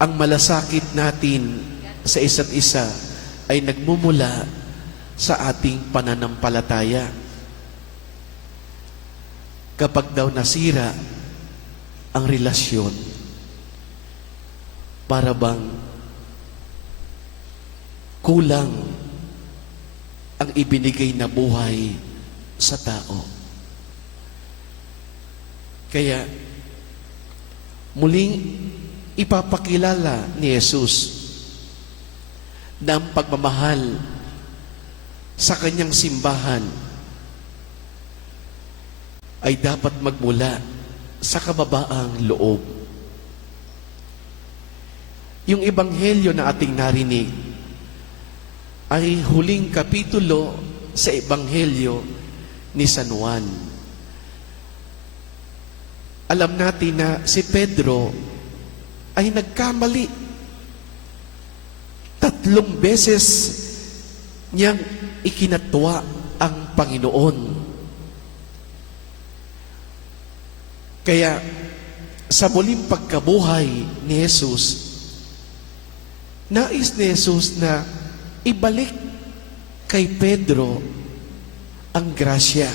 ang malasakit natin sa isa't isa ay nagmumula sa ating pananampalataya. Kapag daw nasira ang relasyon, para bang kulang ang ibinigay na buhay sa tao. Kaya muling ipapakilala ni Jesus na ang pagmamahal sa kanyang simbahan ay dapat magmula sa kababaang loob. Yung ebanghelyo na ating narinig ay huling kapitulo sa ebanghelyo ni San Juan. Alam natin na si Pedro ay nagkamali. 3 beses niyang ikinatwa ang Panginoon. Kaya sa muling pagkabuhay ni Jesus, nais ni Jesus na ibalik kay Pedro ang grasya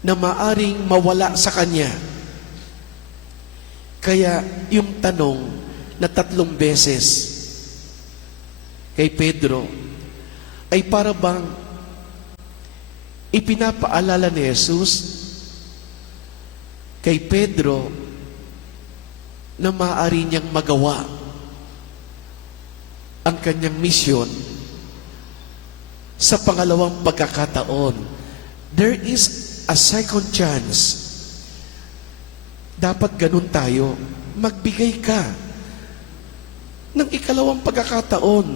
na maaring mawala sa kanya. Kaya yung tanong na 3 beses kay Pedro ay para bang ipinapaalala ni Jesus kay Pedro na maaari niyang magawa ang kanyang misyon sa pangalawang pagkakataon. There is a second chance. Dapat ganun tayo. Magbigay ka ng ikalawang pagkakataon.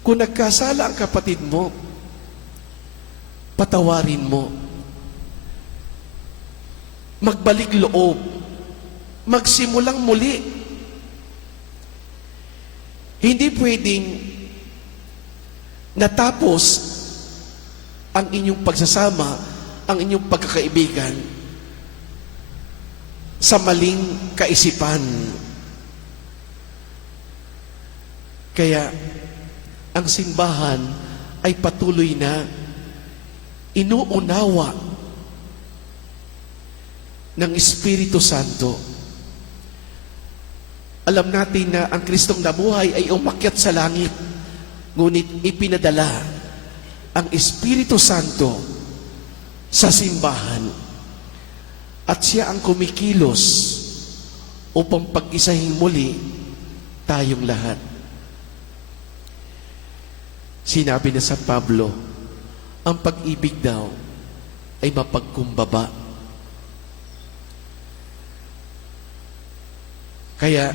Kung nagkasala ang kapatid mo, patawarin mo. Magbalik loob. Magsimulang muli. Hindi pwedeng natapos ang inyong pagsasama, ang inyong pagkakaibigan sa maling kaisipan. Kaya ang simbahan ay patuloy na inuunawa ng Espiritu Santo. Alam natin na ang Kristong nabuhay ay umakyat sa langit, ngunit ipinadala ang Espiritu Santo sa simbahan. At siya ang kumikilos upang pag-isahin muli tayong lahat. Sinabi na sa Pablo, ang pag-ibig daw ay mapagkumbaba. Kaya,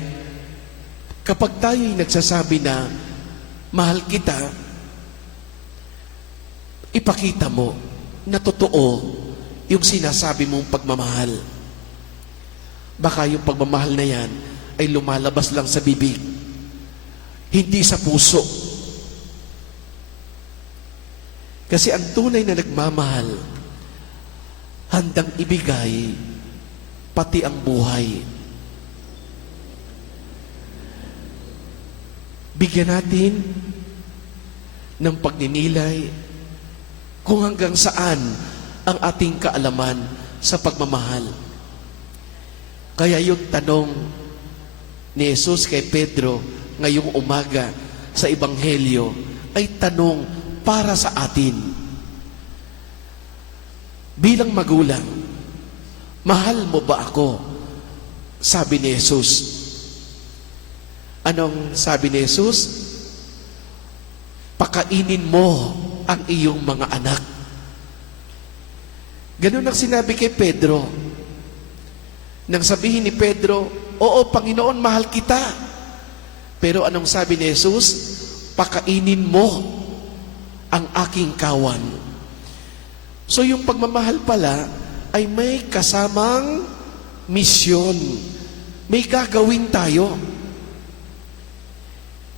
kapag tayo'y nagsasabi na, mahal kita, ipakita mo na totoo yung sinasabi mong pagmamahal. Baka yung pagmamahal na yan ay lumalabas lang sa bibig, hindi sa puso. Kasi ang tunay na nagmamahal, handang ibigay pati ang buhay. Bigyan natin ng pagninilay kung hanggang saan ang ating kaalaman sa pagmamahal. Kaya yung tanong ni Jesus kay Pedro ngayong umaga sa Ebanghelyo ay tanong para sa atin. Bilang magulang, mahal mo ba ako? Sabi ni Jesus. Anong sabi ni Jesus? Pakainin mo ang iyong mga anak. Ganun ang sinabi kay Pedro. Nang sabihin ni Pedro, oo, Panginoon, mahal kita. Pero anong sabi ni Jesus? Pakainin mo ang aking kawan. So yung pagmamahal pala ay may kasamang misyon. May gagawin tayo.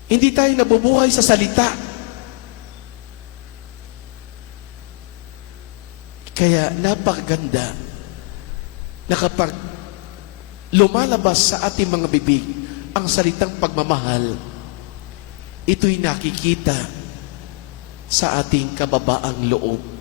Hindi tayo nabubuhay sa salita. Kaya napakaganda na kapag lumalabas sa ating mga bibig ang salitang pagmamahal, ito'y nakikita sa ating kababaang loob.